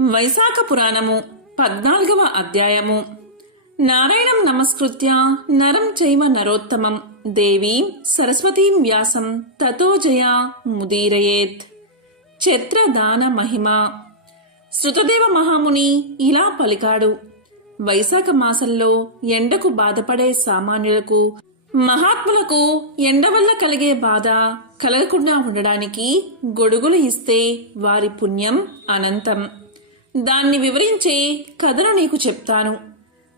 వైశాఖ పురాణము పద్నాలుగవ అధ్యాయము. నారాయణం నమస్కృత్య నరం చైవ నరోత్తమం. దేవీం సరస్వతీం వ్యాసం తతో జయా ముదీరయేత్. ఛత్రదాన మహిమ. శృతదేవ మహాముని ఇలా పలికాడు. వైశాఖ మాసంలో ఎండకు బాధపడే సామాన్యులకు మహాత్ములకు ఎండ వల్ల కలిగే బాధ కలగకుండా ఉండడానికి గొడుగులు ఇస్తే వారి పుణ్యం అనంతం. దాన్ని వివరించే కథను నీకు చెప్తాను.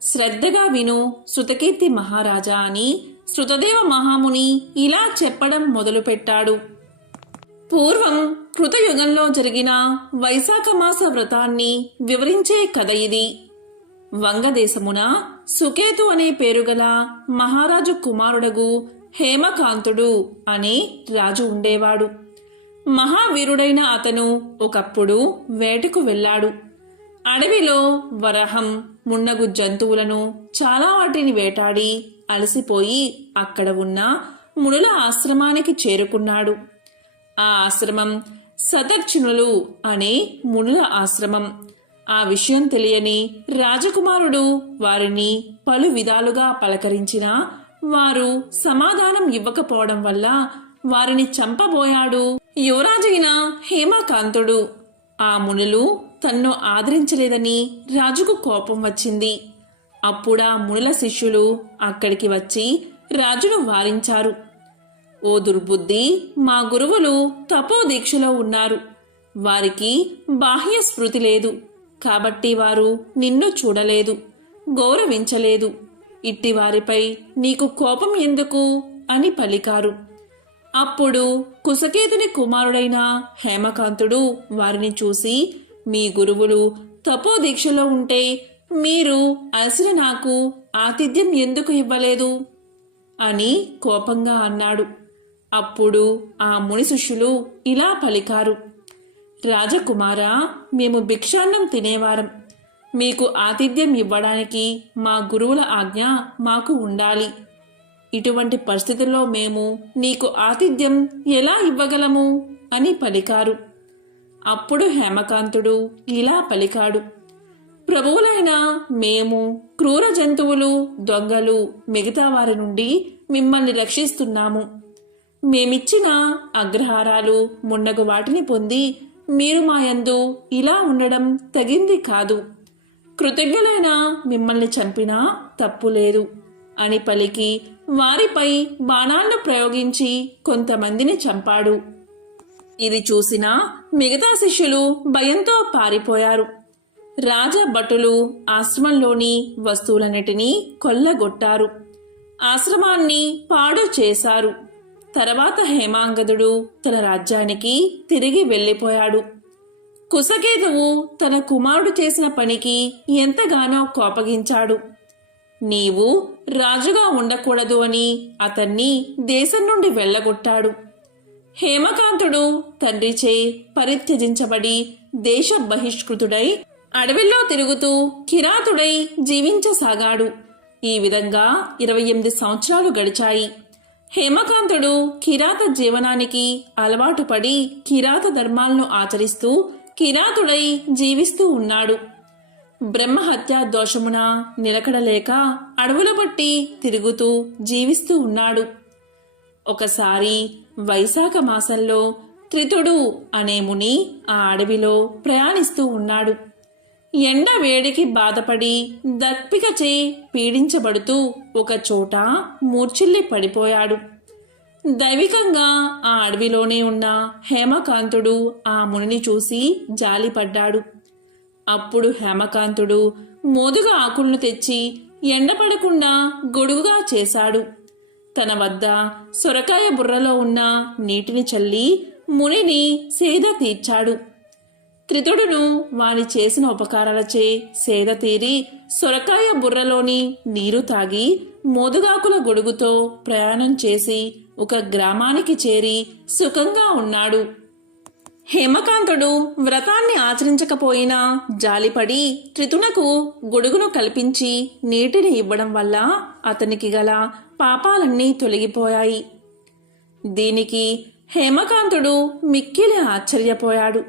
శ్రద్ధగా విను శృతకీర్తి మహారాజా అని శృతదేవ మహాముని ఇలా చెప్పడం మొదలుపెట్టాడు. పూర్వం కృతయుగంలో జరిగిన వైశాఖ మాస వ్రతాన్ని వివరించే కథ ఇది. వంగదేశమున సుకేతు అనే పేరుగల మహారాజు కుమారుడగు హేమకాంతుడు అనే రాజు ఉండేవాడు. మహావీరుడైన అతను ఒకప్పుడు వేటకు వెళ్ళాడు. అడవిలో వరహం మున్నగు జంతువులను చాలా వాటిని వేటాడి అలసిపోయి అక్కడ ఉన్న మునుల ఆశ్రమానికి చేరుకున్నాడు. ఆ ఆశ్రమం సతర్చునులు అనే మునుల ఆశ్రమం. ఆ విషయం తెలియని రాజకుమారుడు వారిని పలు విధాలుగా పలకరించినా వారు సమాధానం ఇవ్వకపోవడం వల్ల వారిని చంపబోయాడు. యువరాజైన హేమకాంతుడు. ఆ మునులు తన్ను ఆదరించలేదని రాజుకు కోపం వచ్చింది. అప్పుడా మునుల శిష్యులు అక్కడికి వచ్చి రాజును వారించారు. ఓ దుర్బుద్ధి మా గురువులు తపో దీక్షలో ఉన్నారు. వారికి బాహ్య స్మృతి లేదు. కాబట్టి వారు నిన్ను చూడలేదు గౌరవించలేదు. ఇట్టి వారిపై నీకు కోపం ఎందుకు అని పలికారు. అప్పుడు కుసకేతుని కుమారుడైన హేమకాంతుడు వారిని చూసి మీ గురువులు తపో దీక్షలో ఉంటే మీరు అసలు నాకు ఆతిథ్యం ఎందుకు ఇవ్వలేదు అని కోపంగా అన్నాడు. అప్పుడు ఆ ముని శిష్యులు ఇలా పలికారు. రాజకుమారా మేము భిక్షాన్నం తినేవారం. మీకు ఆతిథ్యం ఇవ్వడానికి మా గురువుల ఆజ్ఞ మాకు ఉండాలి. ఇటువంటి పరిస్థితుల్లో మేము నీకు ఆతిథ్యం ఎలా ఇవ్వగలము? అని పలికారు. అప్పుడు హేమకాంతుడు ఇలా పలికాడు. ప్రభువులైన మేము క్రూర జంతువులు దొంగలు మిగతా వారి నుండి మిమ్మల్ని రక్షిస్తున్నాము. మేమిచ్చిన అగ్రహారాలు మున్నగు వాటిని పొంది మీరు మా యందు ఇలా ఉండడం తగింది కాదు. కృతజ్ఞులైన మిమ్మల్ని చంపినా తప్పు లేదు అని పలికి వారిపై బాణాలను ప్రయోగించి కొంతమందిని చంపాడు. ఇది చూసిన మిగతా శిష్యులు భయంతో పారిపోయారు. రాజభటులు ఆశ్రమంలోని వస్తువులన్నిటినీ కొల్లగొట్టారు. ఆశ్రమాన్ని పాడు చేశారు. తర్వాత హేమాంగదుడు తన రాజ్యానికి తిరిగి వెళ్ళిపోయాడు. కుసకేతువు తన కుమారుడు చేసిన పనికి ఎంతగానో కోపగించాడు. నీవు రాజుగా ఉండకూడదు అని అతన్ని దేశం నుండి వెళ్ళగొట్టాడు. హేమకాంతుడు తండ్రిచే పరిత్యజించబడి దేశ బహిష్కృతుడై అడవిలో తిరుగుతూ కిరాతుడై జీవించసాగాడు. ఈ విధంగా ఇరవై ఎనిమిది సంవత్సరాలు గడిచాయి. హేమకాంతుడు కిరాత జీవనానికి అలవాటు పడి కిరాత ధర్మాలను ఆచరిస్తూ కిరాతుడై జీవిస్తూ ఉన్నాడు. బ్రహ్మహత్యా దోషమున నిలకడలేక అడవుల బట్టి తిరుగుతూ జీవిస్తూ ఉన్నాడు. ఒకసారి వైశాఖ మాసంలో త్రితుడు అనే ముని ఆ అడవిలో ప్రయాణిస్తూ ఉన్నాడు. ఎండ వేడికి బాధపడి దత్పికచే పీడించబడుతూ ఒక చోట పడిపోయాడు. దైవికంగా ఆ అడవిలోనే ఉన్న హేమకాంతుడు ఆ మునిని చూసి జాలిపడ్డాడు. అప్పుడు హేమకాంతుడు మోదుగా ఆకులను తెచ్చి ఎండపడకుండా గొడుగుగా చేశాడు. తన వద్ద సొరకాయ బుర్రలో ఉన్న నీటిని చల్లి మునిని సేద తీర్చాడు. త్రితుడును వాని చేసిన ఉపకారాలచే సేద తీరి సొరకాయ బుర్రలోని నీరు తాగి మోదుగాకుల గొడుగుతో ప్రయాణం చేసి ఒక గ్రామానికి చేరి సుఖంగా ఉన్నాడు. హేమకాంతుడు వ్రతాన్ని ఆచరించకపోయినా జాలిపడి త్రితునకు గొడుగును కల్పించి నీటిని ఇవ్వడం వల్ల అతనికి గల పాపాలన్నీ తొలగిపోయాయి. దీనికి హేమకాంతుడు మిక్కిలి ఆశ్చర్యపోయాడు.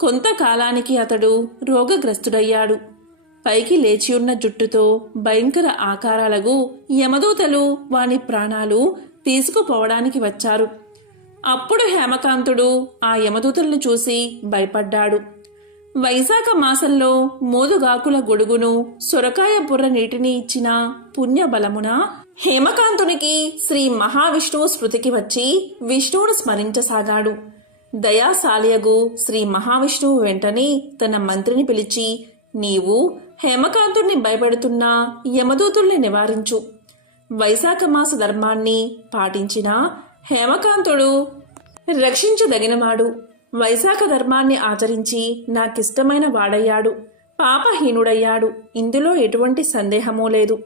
కొంతకాలానికి అతడు రోగగ్రస్తుడయ్యాడు. పైకి లేచి ఉన్న జుట్టుతో భయంకర ఆకారాలకు యమదూతలు వాని ప్రాణాలు తీసుకుపోవడానికి వచ్చారు. అప్పుడు హేమకాంతుడు ఆ యమదూతలను చూసి భయపడ్డాడు. వైశాఖ మాసంలో మోదుగాకుల గొడుగును సొరకాయ బుర్ర నీటిని ఇచ్చిన పుణ్యబలమున హేమకాంతునికి శ్రీ మహావిష్ణువు స్మృతికి వచ్చి విష్ణువును స్మరించసాగాడు. దయాశాలియగు శ్రీ మహావిష్ణువు వెంటనే తన మంత్రిని పిలిచి నీవు హేమకాంతుణ్ణి భయపెడుతున్న యమదూతుల్ని నివారించు. వైశాఖ మాస ధర్మాన్ని పాటించిన హేమకాంతుడు రక్షించదగినవాడు. వైశాఖ ధర్మాన్ని ఆచరించి నాకిష్టమైన వాడయ్యాడు. పాపహీనుడయ్యాడు. ఇందులో ఎటువంటి సందేహమూ లేదు.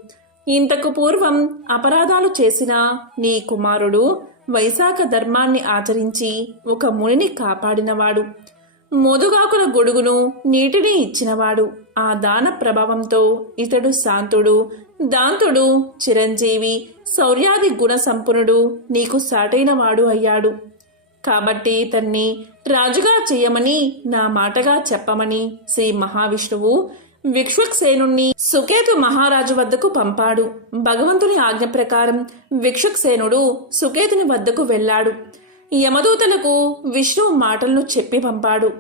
ఇంతకు పూర్వం అపరాధాలు చేసిన నీ కుమారుడు వైశాఖ ధర్మాన్ని ఆచరించి ఒక మునిని కాపాడినవాడు. మొదుగాకుల గొడుగును నీటిని ఇచ్చినవాడు. ఆ దాన ప్రభావంతో ఇతడు శాంతుడు. దాంతుడు చిరంజీవి శౌర్యాది గుణ సంపన్నుడు నీకు సాటైనవాడు అయ్యాడు. కాబట్టి ఇతన్ని రాజుగా చేయమని నా మాటగా చెప్పమని శ్రీ మహావిష్ణువు విక్ష్వక్సేనుణ్ణి సుకేతు మహారాజు వద్దకు పంపాడు. భగవంతుని ఆజ్ఞ ప్రకారం విక్ష్వక్సేనుడు సుకేతుని వద్దకు వెళ్ళాడు. యమదూతలకు విష్ణువు మాటలను చెప్పి పంపాడు.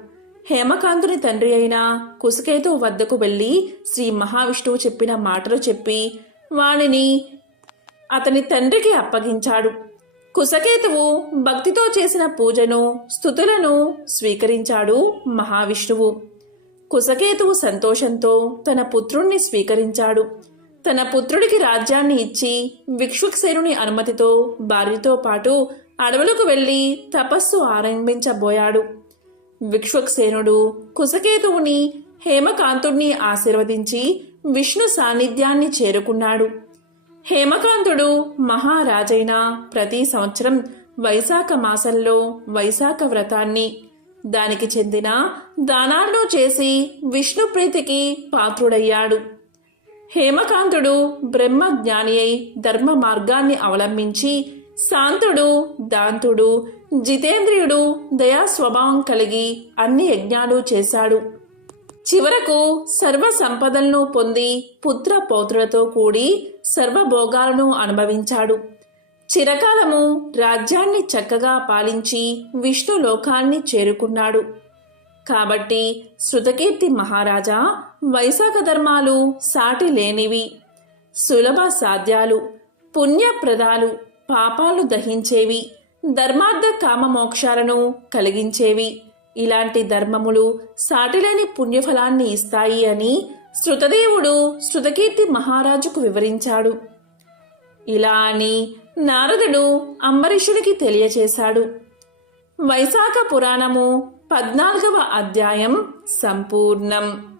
హేమకాంతుని తండ్రి అయిన కుసుకేతు వద్దకు వెళ్ళి శ్రీ మహావిష్ణువు చెప్పిన మాటలు చెప్పి వాణిని అతని తండ్రికి అప్పగించాడు. కుసకేతువు భక్తితో చేసిన పూజను స్థుతులను స్వీకరించాడు మహావిష్ణువు. కుసకేతువు సంతోషంతో తన పుత్రుణ్ణి స్వీకరించాడు. తన పుత్రుడికి రాజ్యాన్ని ఇచ్చి విక్ష్వక్సేనుని అనుమతితో భార్యతో పాటు అడవులకు వెళ్ళి తపస్సు ఆరంభించబోయాడు. విక్ష్వక్సేనుడు కుసకేతువుని హేమకాంతుణ్ణి ఆశీర్వదించి విష్ణు సాన్నిధ్యాన్ని చేరుకున్నాడు. హేమకాంతుడు మహారాజైన ప్రతి సంవత్సరం వైశాఖ మాసంలో వైశాఖ వ్రతాన్ని దానికి చెందిన దానాలను చేసి విష్ణు ప్రీతికి పాత్రుడయ్యాడు. హేమకాంతుడు బ్రహ్మ జ్ఞాని అయి ధర్మ మార్గాన్ని అవలంబించి శాంతుడు దాంతుడు జితేంద్రియుడు దయా స్వభావం కలిగి అన్ని యజ్ఞాలు చేశాడు. చివరకు సర్వ సంపదలను పొంది పుత్ర పౌత్రులతో కూడి సర్వభోగాలను అనుభవించాడు. చిరకాలము రాజ్యాన్ని చక్కగా పాలించి విష్ణు లోకాన్ని చేరుకున్నాడు. కాబట్టి శృతకీర్తి మహారాజా వైశాఖ ధర్మాలు సాటి లేనివి. సులభ సాధ్యాలు పుణ్యప్రదాలు పాపాలు దహించేవి ధర్మార్థ కామ మోక్షాలను కలిగించేవి. ఇలాంటి ధర్మములు సాటిలేని పుణ్యఫలాన్ని ఇస్తాయి అని శృతదేవుడు శృతకీర్తి మహారాజుకు వివరించాడు. ఇలా అని నారదుడు అంబరీషుడికి తెలియచేశాడు. వైశాఖ పురాణము పద్నాలుగవ అధ్యాయం సంపూర్ణం.